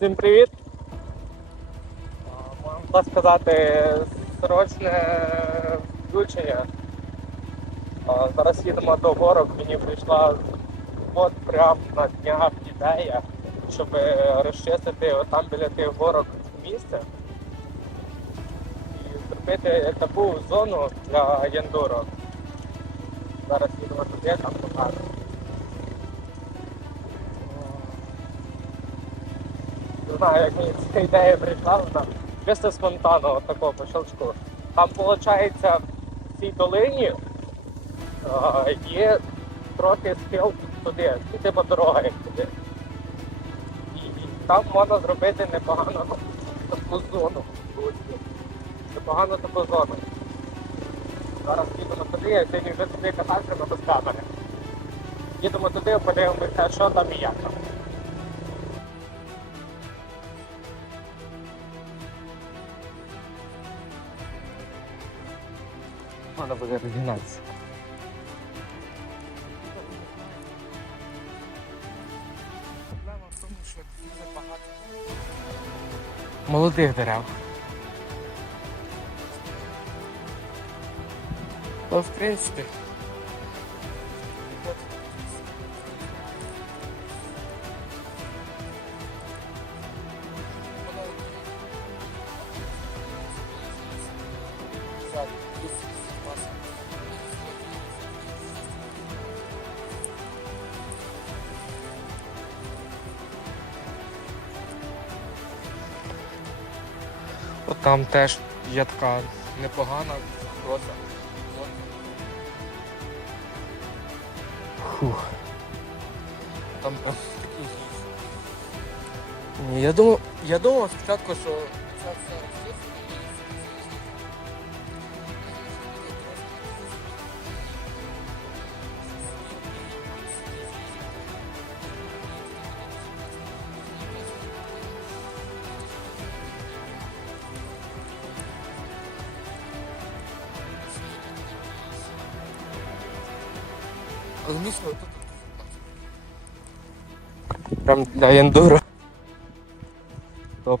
Всім привіт! Можна сказати, срочне включення. Зараз їдемо до горок, мені прийшла от прямо на днях ідея, щоб розчистити отам біля тих горок місце і зробити таку зону для яндуро. Зараз їдемо туди, там покажу. Знаю, як мені ця ідея прийшла, вона чисто спонтанно, от такого по щелчку. Там, виходить, в цій долині а, є трохи схил туди, типу дорога як туди. І, там можна зробити непогано таку зону. Непогано таку зону. Зараз їдемо туди, я сьогодні вже туди катався без камери. Їдемо туди, подивимося, що там і як там. Треба было розігнатися. Проблема в тому, що дуже багато Молодих дерев. Ну, в принципі. Там теж є така непогана просто. Фух. Там такий. Я думав, я думав спочатку, що це вся Але місто тут Прям для ендуро. Топ.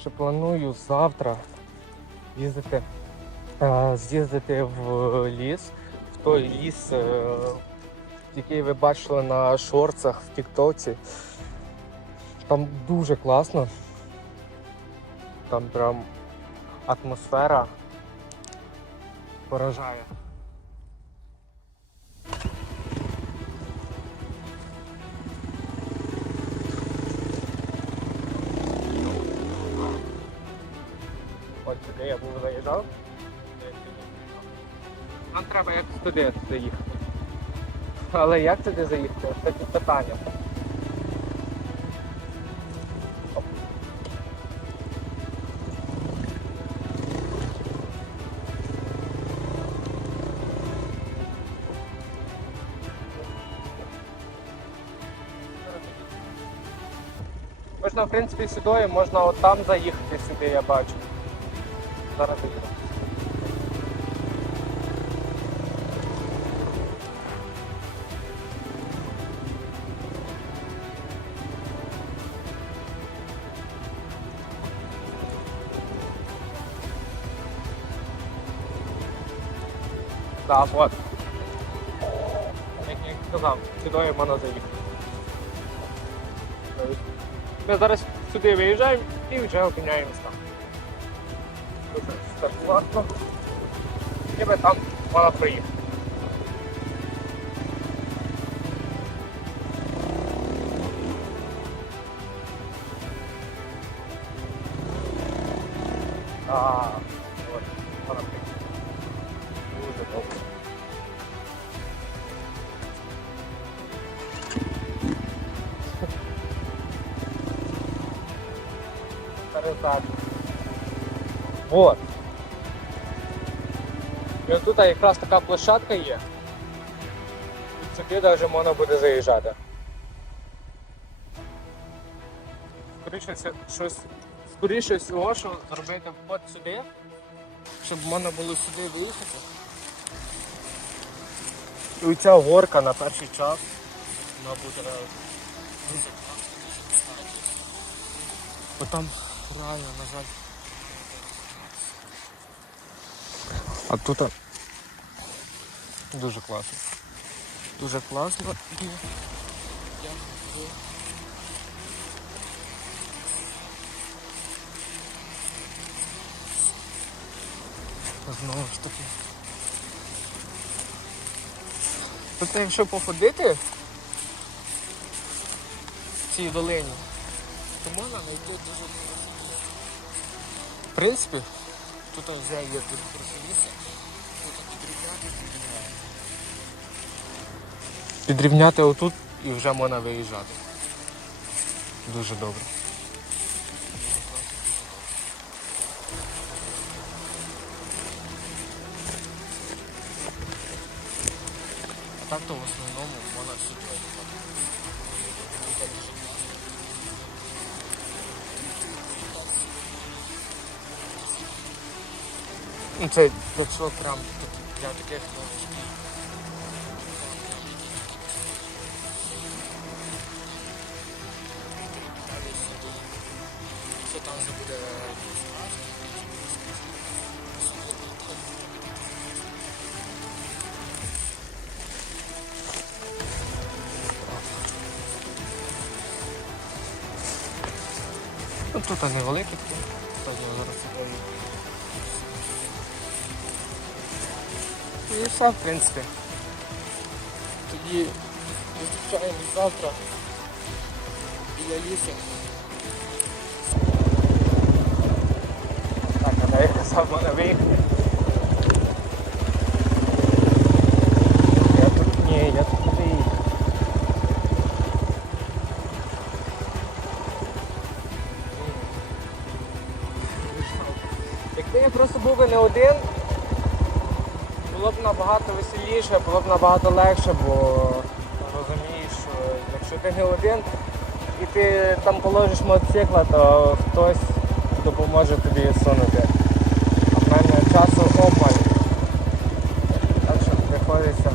Що планую завтра їздити, е, з'їздити в ліс, в той ліс, е, який ви бачили на шорцах в Тіктоці. Там дуже класно. Там прям атмосфера поражає. От сюди я був заїжджав. Нам треба як туди заїхати. Але як туди заїхати? Це питання. Можна, в принципі, сюди, можна от там заїхати сюди, я бачу. Зараз їду. Так, от. Як я сказав, сюди можна заїхати. Ми зараз сюди виїжджаємо і вже опиняємось там. Дуже класно. І ми там можна приїхати. А, от, можна приїхати. Дуже добре. Перезад. Вот. І от тут якраз така площадка є. І сюди навіть можна буде заїжджати. Скоріше щось. Скоріше всього, що зробити вход сюди, щоб можна було сюди виїхати. І оця горка на перший час, вона буде класна, дуже. Бо там реально, на жаль. А тут дуже класно. Дуже класно і я Знову ж таки. Тут якщо походити в цій долині, то можна знайти дуже принципі, тут вже є тут прохилися, тут підрівняти, підрівняти. Підрівняти отут і вже можна виїжджати. Дуже добре. А так то в основному можна сюди. Ну, Це якщо прям тут для таких новичків. Далі сюди. Що там вже буде Ну, тут невеликий, тут І все, в принципі. Тоді зустрічаємось завтра біля лісу. Так, а дай я сам мене виїхати. Я тут ні, я тут не виїхав. Якби я просто був би не один, було б набагато веселіше, було б набагато легше, бо розумієш, що якщо ти не один і ти там положиш мотоцикла, то хтось допоможе тобі сунути. А в мене часу обмаль. Так що приходиться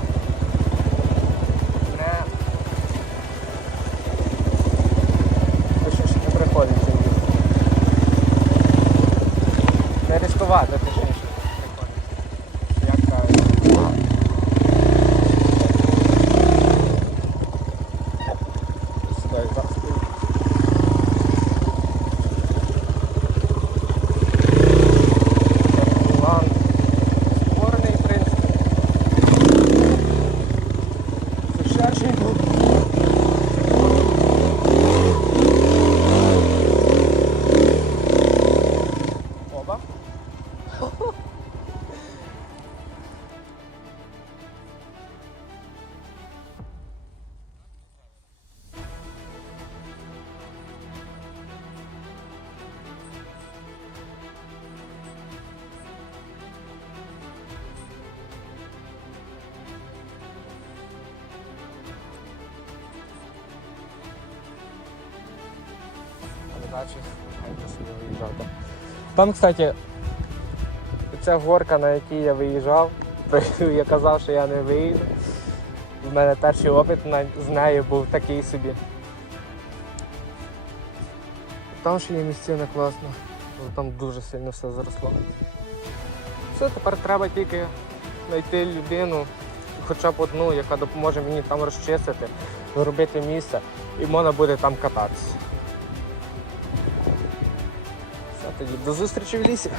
не точніше не приходиться. Не ризикувати, точніше, Там, кстати, ця горка, на якій я виїжджав, я казав, що я не виїду. У мене перший опит з нею був такий собі. Там ще є місцина класна, там дуже сильно все заросло. Все, тепер треба тільки знайти людину, хоча б одну, яка допоможе мені там розчистити, зробити місце і можна буде там кататися. Тоді до зустрічі в лісі.